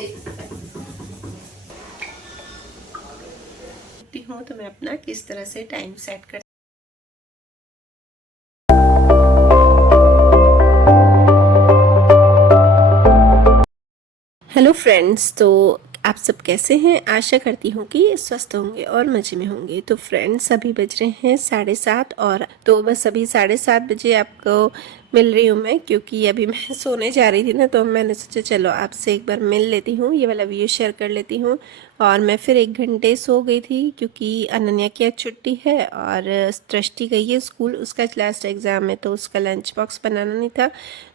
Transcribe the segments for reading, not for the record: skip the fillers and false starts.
से देखती हूँ तो मैं अपना किस तरह से टाइम सेट कर। हेलो फ्रेंड्स, तो आप सब कैसे हैं? आशा करती हूँ कि स्वस्थ होंगे और मज़े में होंगे। तो फ्रेंड्स, अभी बज रहे हैं 7:30 और तो बस अभी 7:30 बजे आपको मिल रही हूँ मैं, क्योंकि अभी मैं सोने जा रही थी ना, तो मैंने सोचा चलो आपसे एक बार मिल लेती हूँ, ये वाला वीडियो शेयर कर लेती हूँ। और मैं फिर 1 घंटे सो गई थी, क्योंकि अनन्या की आज छुट्टी है और दृष्टि गई है स्कूल, उसका लास्ट एग्ज़ाम है, तो उसका लंच बॉक्स बनाना नहीं था।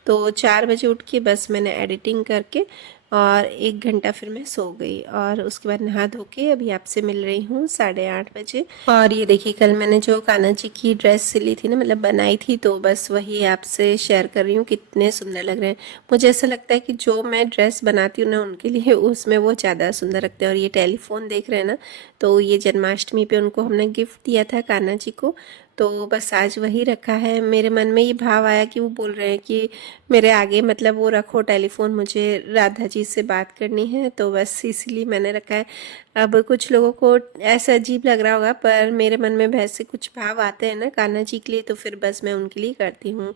तो 4 बजे उठ के बस मैंने एडिटिंग करके और 1 घंटा फिर मैं सो गई और उसके बाद नहा धो के अभी आपसे मिल रही हूँ 8:30 बजे। और ये देखिए, कल मैंने जो कान्हा जी की ड्रेस सिली थी ना, मतलब बनाई थी, तो बस वही आपसे शेयर कर रही हूँ। कितने सुंदर लग रहे हैं। मुझे ऐसा लगता है कि जो मैं ड्रेस बनाती हूँ ना उनके लिए, उसमें वो ज़्यादा सुंदर लगते हैं। और ये टेलीफोन देख रहे हैं ना, तो ये जन्माष्टमी पे उनको हमने गिफ्ट दिया था कान्हा जी को, तो बस आज वही रखा है। मेरे मन में ये भाव आया कि वो बोल रहे हैं कि मेरे आगे मतलब वो रखो टेलीफोन, मुझे राधा जी से बात करनी है, तो बस इसीलिए मैंने रखा है। अब कुछ लोगों को ऐसा अजीब लग रहा होगा, पर मेरे मन में वैसे कुछ भाव आते हैं ना कान्हा जी के लिए, तो फिर बस मैं उनके लिए करती हूँ।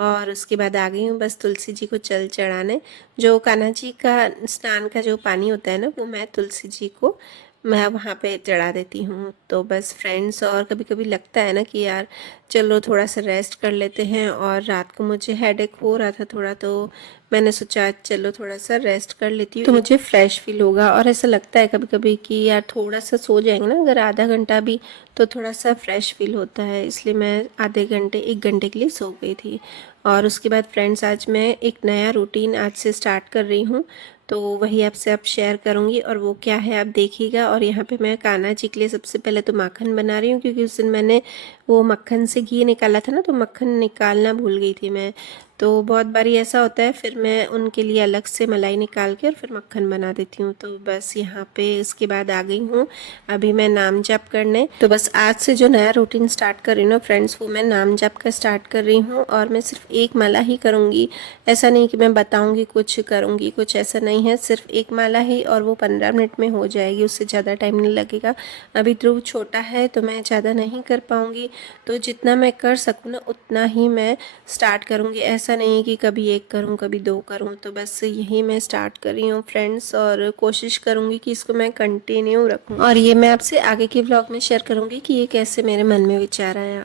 और उसके बाद आ गई हूँ बस तुलसी जी को जल चढ़ाने। जो कान्हा जी का स्नान का जो पानी होता है ना, वो मैं तुलसी जी को मैं वहाँ पे चढ़ा देती हूँ। तो बस फ्रेंड्स, और कभी कभी लगता है ना कि यार चलो थोड़ा सा रेस्ट कर लेते हैं, और रात को मुझे हेडेक हो रहा था थोड़ा, तो मैंने सोचा चलो थोड़ा सा रेस्ट कर लेती हूँ, तो मुझे फ्रेश फील होगा। और ऐसा लगता है कभी कभी कि यार थोड़ा सा सो जाएंगे ना अगर आधा घंटा भी, तो थोड़ा सा फ्रेश फील होता है। इसलिए मैं आधे घंटे 1 घंटे के लिए सो गई थी। और उसके बाद फ्रेंड्स, आज मैं एक नया रूटीन आज से स्टार्ट कर रही हूँ, तो वही आपसे अब शेयर करूँगी। और वो क्या है आप देखिएगा। और यहाँ पे मैं कान्हा जी के लिए सबसे पहले तो माखन बना रही हूँ, क्योंकि उस दिन मैंने वो मक्खन से घी निकाला था ना, तो मक्खन निकालना भूल गई थी मैं। तो बहुत बारी ऐसा होता है, फिर मैं उनके लिए अलग से मलाई निकाल के और फिर मक्खन बना देती हूँ। तो बस यहाँ पे इसके बाद आ गई हूँ अभी मैं नाम जप करने। तो बस आज से जो नया रूटीन स्टार्ट कर रही हूँ ना फ्रेंड्स, वो मैं नाम जप का स्टार्ट कर रही हूँ। और मैं सिर्फ एक माला ही करूँगी। ऐसा नहीं कि मैं बताऊँगी कुछ करूँगी कुछ, ऐसा नहीं है। सिर्फ एक माला ही, और वो 15 मिनट में हो जाएगी, उससे ज़्यादा टाइम नहीं लगेगा। अभी ध्रुव छोटा है तो मैं ज़्यादा नहीं कर पाऊँगी, तो जितना मैं कर सकूँ ना उतना ही मैं स्टार्ट करूँगी। ऐसा नहीं कि कभी 1 करूँ कभी 2 करूँ। तो बस यही मैं स्टार्ट कर रही हूँ फ्रेंड्स, और कोशिश करूँगी कि इसको मैं कंटिन्यू रखूँ। और ये मैं आपसे आगे के व्लॉग में शेयर करूँगी कि ये कैसे मेरे मन में विचार आया।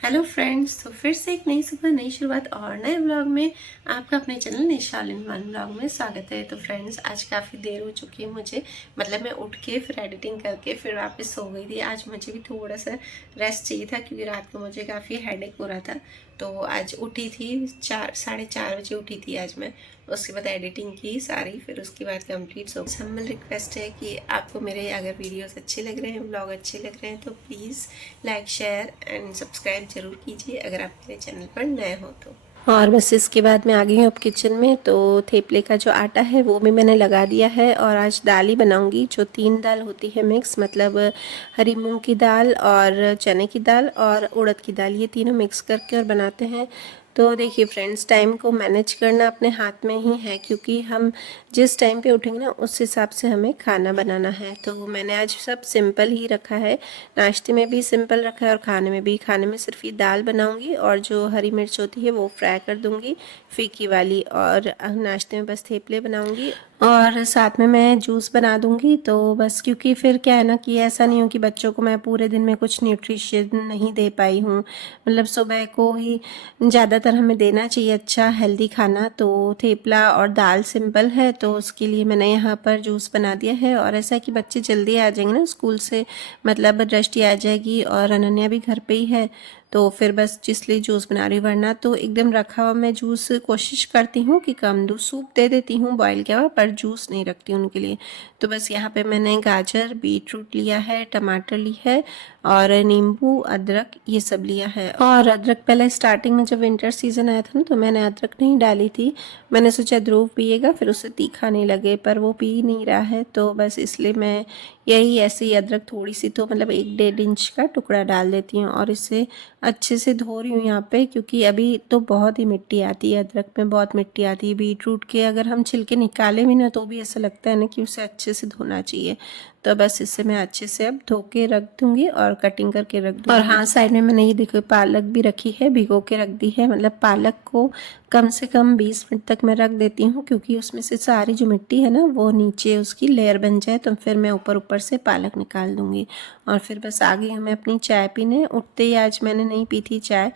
हेलो फ्रेंड्स, तो फिर से एक नई सुबह, नई शुरुआत और नए व्लॉग में आपका अपने चैनल निशा वन व्लॉग में स्वागत है। तो फ्रेंड्स, आज काफ़ी देर हो चुकी है मुझे, मतलब मैं उठ के फिर एडिटिंग करके फिर वापस सो गई थी। आज मुझे भी थोड़ा सा रेस्ट चाहिए था, क्योंकि रात को मुझे काफ़ी हेडेक हो रहा था। तो आज उठी थी 4 साढ़े 4 बजे उठी थी आज मैं। उसके बाद एडिटिंग की सारी, फिर उसके बाद कंप्लीट। सो हम्बल रिक्वेस्ट है कि आपको मेरे अगर वीडियोस अच्छे लग रहे हैं, व्लॉग अच्छे लग रहे हैं, तो please like share and subscribe जरूर कीजिए अगर आप मेरे चैनल पर नए हो तो। और बस इसके बाद मैं आ गई हूँ अब किचन में। तो थेपले का जो आटा है वो भी मैंने लगा दिया है, और आज दाल ही बनाऊंगी, जो 3 दाल होती है मिक्स, मतलब हरी मूंग की दाल और चने की दाल और उड़द की दाल, ये तीनों मिक्स करके और बनाते हैं। तो देखिए फ्रेंड्स, टाइम को मैनेज करना अपने हाथ में ही है, क्योंकि हम जिस टाइम पे उठेंगे ना उस हिसाब से हमें खाना बनाना है। तो मैंने आज सब सिंपल ही रखा है, नाश्ते में भी सिंपल रखा है और खाने में भी। खाने में सिर्फ ये दाल बनाऊंगी, और जो हरी मिर्च होती है वो फ्राई कर दूंगी फीकी वाली, और नाश्ते में बस थेपले बनाऊंगी और साथ में मैं जूस बना दूंगी। तो बस, क्योंकि फिर क्या है ना कि ऐसा नहीं हो कि बच्चों को मैं पूरे दिन में कुछ न्यूट्रिशन नहीं दे पाई हूँ, मतलब सुबह को ही ज़्यादातर हमें देना चाहिए अच्छा हेल्दी खाना। तो थेपला और दाल सिंपल है, तो उसके लिए मैंने यहाँ पर जूस बना दिया है। और ऐसा है कि बच्चे जल्दी आ जाएंगे ना स्कूल से, मतलब दृष्टि आ जाएगी और अनन्या भी घर पे ही है, तो फिर बस इसलिए जूस बना रही हूँ। वरना तो एकदम रखा हुआ मैं जूस कोशिश करती हूँ कि कम दूँ, सूप दे देती हूँ बॉयल किया हुआ, पर जूस नहीं रखती उनके लिए। तो बस यहाँ पे मैंने गाजर बीट रूट लिया है, टमाटर ली है, और नींबू अदरक ये सब लिया है। और अदरक पहले स्टार्टिंग में जब विंटर सीजन आया था ना, तो मैंने अदरक नहीं डाली थी। मैंने सोचा ध्रुव पिएगा फिर उसे तीखा नहीं लगे, पर वो पी नहीं रहा है, तो बस इसलिए मैं यही ऐसे ही अदरक थोड़ी सी, तो मतलब 1 डेढ़ इंच का टुकड़ा डाल देती हूँ, और इसे अच्छे से धो रही हूँ यहाँ पे, क्योंकि अभी तो बहुत ही मिट्टी आती है, अदरक में बहुत मिट्टी आती है। बीट रूट के अगर हम छिलके निकाले भी ना तो भी ऐसा लगता है ना कि उसे अच्छे से धोना चाहिए। तो बस इससे मैं अच्छे से अब धो के रख दूँगी और कटिंग करके रख दूँगी। और हाँ, साइड में मैंने ये देखो पालक भी रखी है, भिगो के रख दी है। मतलब पालक को कम से कम 20 मिनट तक मैं रख देती हूँ, क्योंकि उसमें से सारी जो मिट्टी है ना वो नीचे उसकी लेयर बन जाए, तो फिर मैं ऊपर ऊपर से पालक निकाल दूँगी। और फिर बस आ गई हूँ मैं अपनी चाय पीने। उठते ही आज मैंने नहीं पी थी चाय,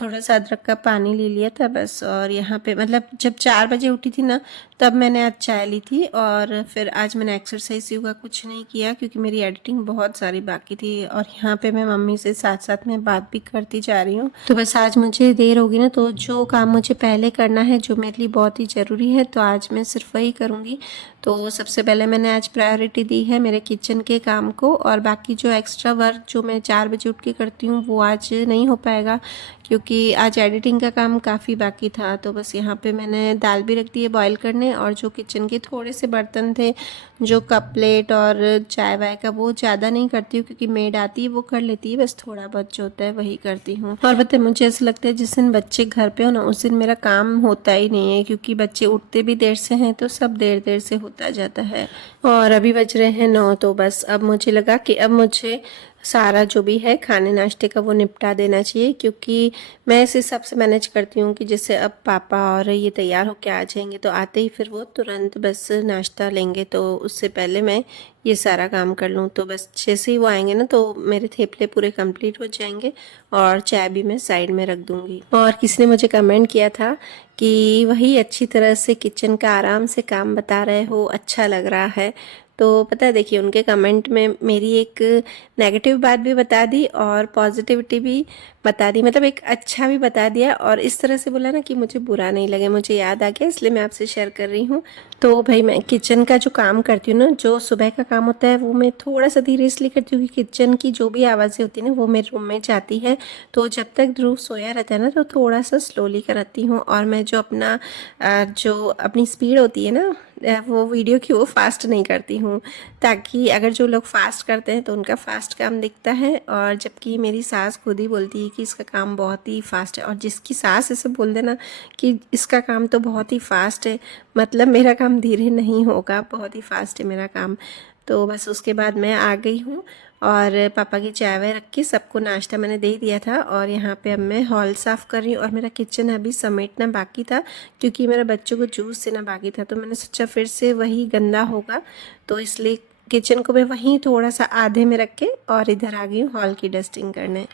थोड़ा सा अदरक का पानी ले लिया था बस। और यहाँ पे मतलब जब 4 बजे उठी थी ना तब मैंने आज चाय ली थी। और फिर आज मैंने एक्सरसाइज योगा कुछ नहीं किया, क्योंकि मेरी एडिटिंग बहुत सारी बाकी थी। और यहाँ पे मैं मम्मी से साथ साथ में बात भी करती जा रही हूँ। तो बस आज मुझे देर होगी ना, तो जो काम मुझे पहले करना है, जो मेरे लिए बहुत ही ज़रूरी है, तो आज मैं सिर्फ वही करूँगी। तो सबसे पहले मैंने आज प्रायोरिटी दी है मेरे किचन के काम को, और बाकी जो एक्स्ट्रा वर्क जो मैं 4 बजे उठ के करती हूँ वो आज नहीं हो पाएगा, क्योंकि आज एडिटिंग का काम काफ़ी बाकी था। तो बस यहाँ पे मैंने दाल भी रख दी है बॉईल करने, और जो किचन के थोड़े से बर्तन थे, जो कप प्लेट और चाय वाय का, वो ज़्यादा नहीं करती हूँ, क्योंकि मेड आती है वो कर लेती है। बस थोड़ा बहुत जो होता है वही करती हूँ। और बताए, मुझे ऐसा लगता है जिस दिन बच्चे घर पे हो ना उस दिन मेरा काम होता ही नहीं है, क्योंकि बच्चे उठते भी देर से हैं तो सब देर देर से होता जाता है। और अभी बज रहे हैं 9, तो बस अब मुझे लगा कि अब मुझे सारा जो भी है खाने नाश्ते का वो निपटा देना चाहिए, क्योंकि मैं इस हिसाब से मैनेज करती हूँ कि जैसे अब पापा और ये तैयार होके आ जाएंगे, तो आते ही फिर वो तुरंत बस नाश्ता लेंगे, तो उससे पहले मैं ये सारा काम कर लूँ। तो बस जैसे ही वो आएंगे ना तो मेरे थेपले पूरे कंप्लीट हो जाएंगे, और चाय भी मैं साइड में रख दूँगी। और किसी ने मुझे कमेंट किया था कि वही अच्छी तरह से किचन का आराम से काम बता रहे हो, अच्छा लग रहा है। तो पता है, देखिए उनके कमेंट में मेरी एक नेगेटिव बात भी बता दी और पॉजिटिविटी भी बता दी, मतलब एक अच्छा भी बता दिया, और इस तरह से बोला ना कि मुझे बुरा नहीं लगे। मुझे याद आ गया, इसलिए मैं आपसे शेयर कर रही हूँ। तो भाई, मैं किचन का जो काम करती हूँ ना, जो सुबह का काम होता है वो मैं थोड़ा सा धीरे इसलिए करती हूँ कि किचन की जो भी आवाज़ें होती है ना वो मेरे रूम में जाती है। तो जब तक ध्रुव सोया रहता है ना तो थोड़ा सा स्लोली कराती हूँ, और मैं जो अपना जो अपनी स्पीड होती है ना वो वीडियो की, वो फास्ट नहीं करती हूँ, ताकि अगर जो लोग फास्ट करते हैं तो उनका फास्ट काम दिखता है। और जबकि मेरी सास खुद ही बोलती है कि इसका काम बहुत ही फास्ट है, और जिसकी सास ऐसे बोल देना कि इसका काम तो बहुत ही फास्ट है, मतलब मेरा काम धीरे नहीं होगा, बहुत ही फास्ट है मेरा काम। तो बस उसके बाद मैं आ गई हूँ, और पापा की चाय वाय रख के सबको नाश्ता मैंने दे दिया था। और यहाँ पे अब मैं हॉल साफ़ कर रही हूँ, और मेरा किचन अभी समेटना बाकी था, क्योंकि मेरे बच्चों को जूस देना बाकी था। तो मैंने सोचा फिर से वही गंदा होगा, तो इसलिए किचन को मैं वहीं थोड़ा सा आधे में रख के और इधर आ गई हूँ हॉल की डस्टिंग करने।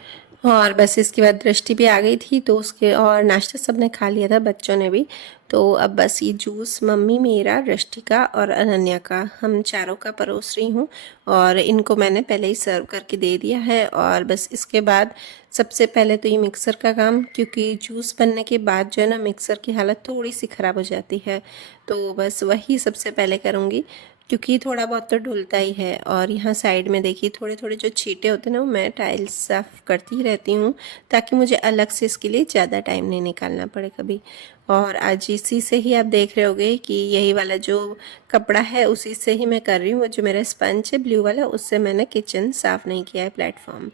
और बस इसके बाद दृष्टि भी आ गई थी, तो उसके और नाश्ता सबने खा लिया था, बच्चों ने भी। तो अब बस ये जूस मम्मी, मेरा, दृष्टि का और अनन्या का, हम चारों का परोस रही हूँ, और इनको मैंने पहले ही सर्व करके दे दिया है। और बस इसके बाद सबसे पहले तो ये मिक्सर का काम, क्योंकि जूस बनने के बाद जो है ना मिक्सर की हालत थोड़ी सी ख़राब हो जाती है, तो बस वही सबसे पहले करूँगी, क्योंकि थोड़ा बहुत तो धुलता ही है। और यहाँ साइड में देखिए थोड़े थोड़े जो छींटे होते हैं ना वो मैं टाइल्स साफ़ करती ही रहती हूँ, ताकि मुझे अलग से इसके लिए ज़्यादा टाइम नहीं निकालना पड़े कभी। और आज इसी से ही आप देख रहे होगे कि यही वाला जो कपड़ा है उसी से ही मैं कर रही हूँ। वो जो मेरा स्पंज है ब्लू वाला, उससे मैंने किचन साफ़ नहीं किया है, प्लेटफॉर्म।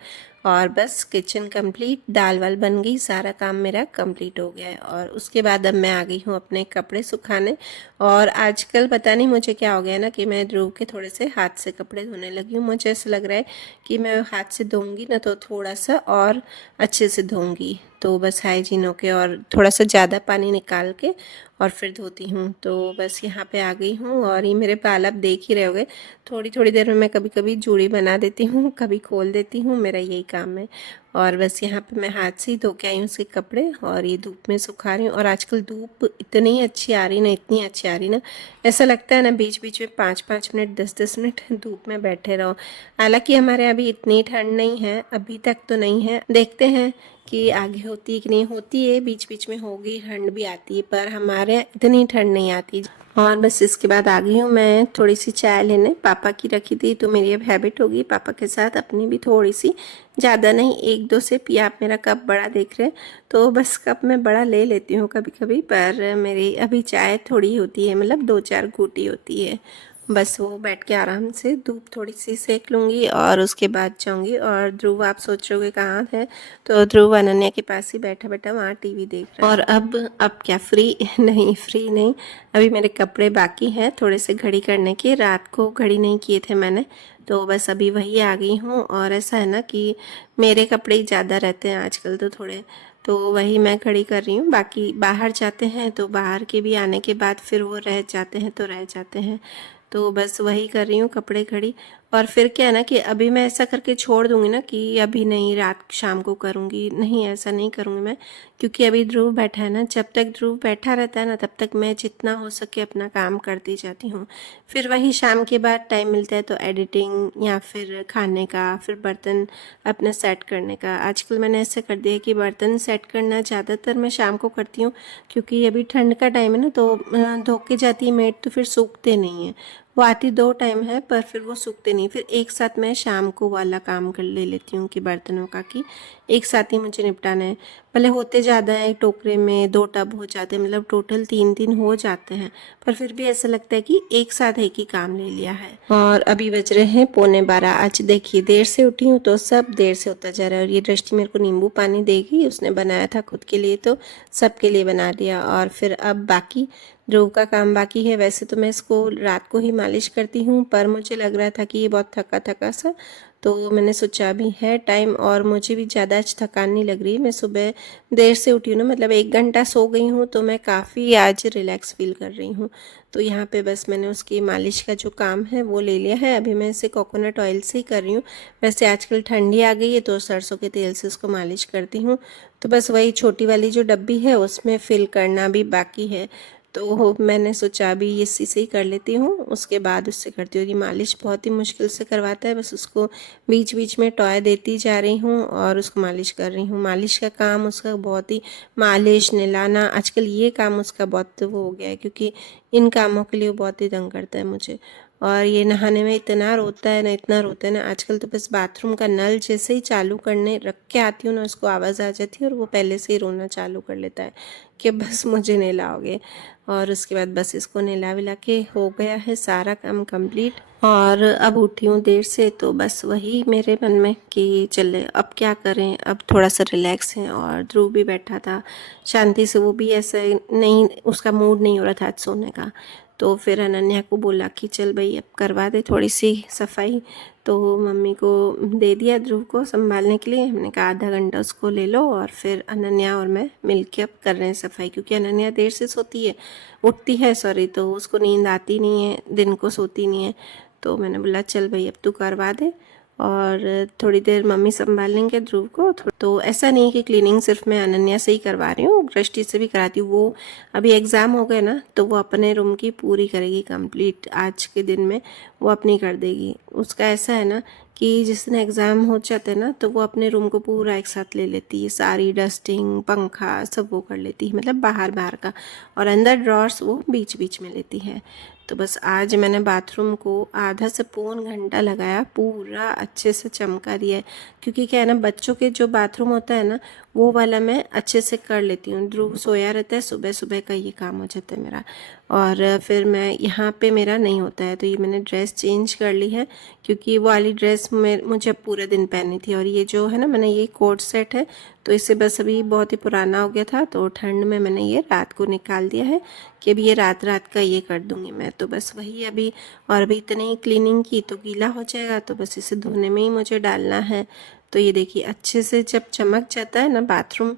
और बस किचन कंप्लीट, दाल वाल बन गई, सारा काम मेरा कंप्लीट हो गया है। और उसके बाद अब मैं आ गई हूँ अपने कपड़े सुखाने। और आजकल पता नहीं मुझे क्या हो गया ना कि मैं ध्रुव के थोड़े से हाथ से कपड़े धोने लगी हूँ। मुझे ऐसा लग रहा है कि मैं हाथ से धोऊंगी ना तो थोड़ा सा और अच्छे से धोऊंगी, तो बस हाइजीन होके और थोड़ा सा ज़्यादा पानी निकाल के और फिर धोती हूँ। तो बस यहाँ पे आ गई हूँ, और ये मेरे बाल आप देख ही रहे होगे, थोड़ी थोड़ी देर में मैं कभी कभी जूड़ी बना देती हूँ, कभी खोल देती हूँ, मेरा यही काम है। और बस यहाँ पे मैं हाथ से ही धो के आई हूँ उसके कपड़े, और ये धूप में सुखा रही हूँ। और आजकल धूप इतनी अच्छी आ रही ना, इतनी अच्छी आ रही ना, ऐसा लगता है ना बीच बीच में 5-5 मिनट 10-10 मिनट धूप में बैठे रहो। हालांकि हमारे यहाँ अभी इतनी ठंड नहीं है, अभी तक तो नहीं है, देखते हैं कि आगे होती है कि नहीं होती है, बीच बीच में होगी, ठंड भी आती है, पर हमारे यहाँ इतनी ठंड नहीं आती। और बस इसके बाद आ गई हूँ मैं थोड़ी सी चाय लेने, पापा की रखी थी तो मेरी अब हैबिट होगी पापा के साथ अपनी भी थोड़ी सी, ज़्यादा नहीं 1-2 सिप। या आप मेरा कप बड़ा देख रहे हैं तो बस कप मैं बड़ा ले लेती हूँ कभी कभी, पर मेरी अभी चाय थोड़ी होती है, मतलब 2-4 घूंटी होती है। बस वो बैठ के आराम से धूप थोड़ी सी सेक लूँगी और उसके बाद जाऊँगी। और ध्रुव, आप सोच रहे होगे कहाँ है, तो ध्रुव अनन्या के पास ही बैठा बैठा वहाँ टीवी देख रहा है। और अब क्या फ्री नहीं, फ्री नहीं, अभी मेरे कपड़े बाकी हैं थोड़े से घड़ी करने के। रात को घड़ी नहीं किए थे मैंने, तो बस अभी वही आ गई हूँ। और ऐसा है ना कि मेरे कपड़े ही ज़्यादा रहते हैं आजकल तो थोड़े, तो वही मैं खड़ी कर रही हूँ। बाकी बाहर जाते हैं तो बाहर के भी आने के बाद फिर वो रह जाते हैं तो रह जाते हैं, तो बस वही कर रही हूँ कपड़े खड़ी। और फिर क्या है ना कि अभी मैं ऐसा करके छोड़ दूँगी ना कि अभी नहीं, रात शाम को करूँगी, नहीं ऐसा नहीं करूँगी मैं, क्योंकि अभी ध्रुव बैठा है ना। जब तक ध्रुव बैठा रहता है ना तब तक मैं जितना हो सके अपना काम करती जाती हूँ। फिर वही शाम के बाद टाइम मिलता है तो एडिटिंग या फिर खाने का, फिर बर्तन अपना सेट करने का। आजकल मैंने ऐसा कर दिया कि बर्तन सेट करना ज़्यादातर मैं शाम को करती हूँ, क्योंकि अभी ठंड का टाइम है ना, तो धो के जाती है मेड तो फिर सूखते नहीं हैं। वो आती 2 टाइम है पर फिर वो सूखते नहीं। फिर एक साथ मैं शाम को वाला काम कर ले लेती हूँ कि बर्तनों का, कि एक साथ ही मुझे निपटाना है। भले होते ज़्यादा है, टोकरे में 2 टब हो जाते हैं, मतलब टोटल 3-3 हो जाते हैं, पर फिर भी ऐसा लगता है कि एक साथ एक ही काम ले लिया है। और अभी बज रहे हैं 11:15। आज देखिए देर से उठी हूँ तो सब देर से होता जा रहा है। और ये दृष्टि मेरे को नींबू पानी देगी, उसने बनाया था खुद के लिए तो सबके लिए बना दिया। और फिर अब बाकी ध्रुव का काम बाकी है। वैसे तो मैं इसको रात को ही मालिश करती हूँ, पर मुझे लग रहा था कि ये बहुत थका थका सा, तो मैंने सोचा अभी है टाइम और मुझे भी ज़्यादा आज थकान नहीं लग रही। मैं सुबह देर से उठी हूँ ना, मतलब 1 घंटा सो गई हूँ, तो मैं काफ़ी आज रिलैक्स फील कर रही हूँ। तो यहाँ पे बस मैंने उसकी मालिश का जो काम है वो ले लिया है। अभी मैं इसे कोकोनट ऑयल से ही कर रही हूँ। वैसे आजकल ठंडी आ गई है तो सरसों के तेल से उसको मालिश करती हूँ। तो बस वही छोटी वाली जो डब्बी है उसमें फिल करना भी बाकी है, तो मैंने सोचा अभी इसी से ही कर लेती हूँ, उसके बाद उससे करती हूँ। ये मालिश बहुत ही मुश्किल से करवाता है, बस उसको बीच बीच में टॉय देती जा रही हूँ और उसको मालिश कर रही हूँ। मालिश का काम उसका बहुत ही, मालिश नहलाना, आजकल ये काम उसका बहुत वो हो गया है, क्योंकि इन कामों के लिए वो बहुत ही तंग करता है मुझे। और ये नहाने में इतना रोता है ना, इतना रोता है ना आजकल, तो बस बाथरूम का नल जैसे ही चालू करने रख के आती हूँ ना, उसको आवाज़ आ जाती है और वो पहले से ही रोना चालू कर लेता है कि बस मुझे नहलाओगे। और उसके बाद बस इसको नहला विला के हो गया है सारा काम कंप्लीट। और अब उठी हूँ देर से, तो बस वही मेरे मन में कि चले अब क्या करें, अब थोड़ा सा रिलैक्स है। और ध्रुव भी बैठा था शांति से, वो भी ऐसे नहीं, उसका मूड नहीं हो रहा था आज सोने का। तो फिर अनन्या को बोला कि चल भाई अब करवा दे थोड़ी सी सफाई, तो मम्मी को दे दिया ध्रुव को संभालने के लिए। हमने कहा आधा घंटा उसको ले लो, और फिर अनन्या और मैं मिलके अब कर रहे हैं सफाई, क्योंकि अनन्या देर से सोती है, उठती है सॉरी, तो उसको नींद आती नहीं है, दिन को सोती नहीं है। तो मैंने बोला चल भाई अब तू करवा दे, और थोड़ी देर मम्मी संभाल लेंगे ध्रुव को। तो ऐसा नहीं कि क्लीनिंग सिर्फ मैं अनन्या से ही करवा रही हूँ, दृष्टि से भी कराती हूँ। वो अभी एग्ज़ाम हो गए ना, तो वो अपने रूम की पूरी करेगी कंप्लीट, आज के दिन में वो अपनी कर देगी। उसका ऐसा है ना कि जिस दिन एग्ज़ाम हो जाते हैं ना, तो वो अपने रूम को पूरा एक साथ ले लेती है, सारी डस्टिंग पंखा सब वो कर लेती है, मतलब बाहर बाहर का, और अंदर ड्रॉर्स वो बीच बीच में लेती है। तो बस आज मैंने बाथरूम को आधा से पौन घंटा लगाया, पूरा अच्छे से चमका दिया है, क्योंकि क्या है ना, बच्चों के जो बाथरूम होता है ना, वो वाला मैं अच्छे से कर लेती हूँ। ध्रुव सोया रहता है, सुबह सुबह का ये काम हो जाता है मेरा, और फिर मैं यहाँ पे मेरा नहीं होता है। तो ये मैंने ड्रेस चेंज कर ली है, क्योंकि वो वाली ड्रेस में मुझे पूरे दिन पहनी थी, और ये जो है ना, मैंने ये कोट सेट है, तो इसे बस अभी बहुत ही पुराना हो गया था, तो ठंड में मैंने ये रात को निकाल दिया है कि अभी ये रात रात का ये कर दूँगी मैं। तो बस वही अभी, और अभी इतनी क्लीनिंग की तो गीला हो जाएगा, तो बस इसे धोने में ही मुझे डालना है। तो ये देखिए अच्छे से जब चमक जाता है ना बाथरूम,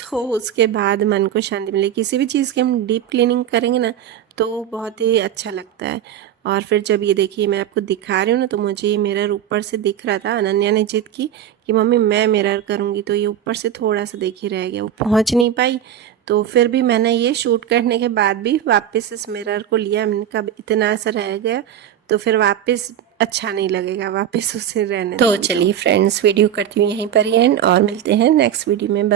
तो उसके बाद मन को शांति मिलेगी। किसी भी चीज़ की हम डीप क्लीनिंग करेंगे ना, तो बहुत ही अच्छा लगता है। और फिर जब ये देखिए मैं आपको दिखा रही हूँ ना, तो मुझे ये मिरर ऊपर से दिख रहा था। अनन्या ने जिद की कि मम्मी मैं मिरर करूँगी, तो ये ऊपर से थोड़ा सा देखिए रह गया, वो पहुँच नहीं पाई। तो फिर भी मैंने ये शूट करने के बाद भी वापस इस मिरर को लिया। मैंने कहा इतना सा रह गया तो फिर वापस अच्छा नहीं लगेगा, वापस उसे रहने तो चलिए फ्रेंड्स, वीडियो करती हूँ यहीं पर ही एंड, और मिलते हैं नेक्स्ट वीडियो में।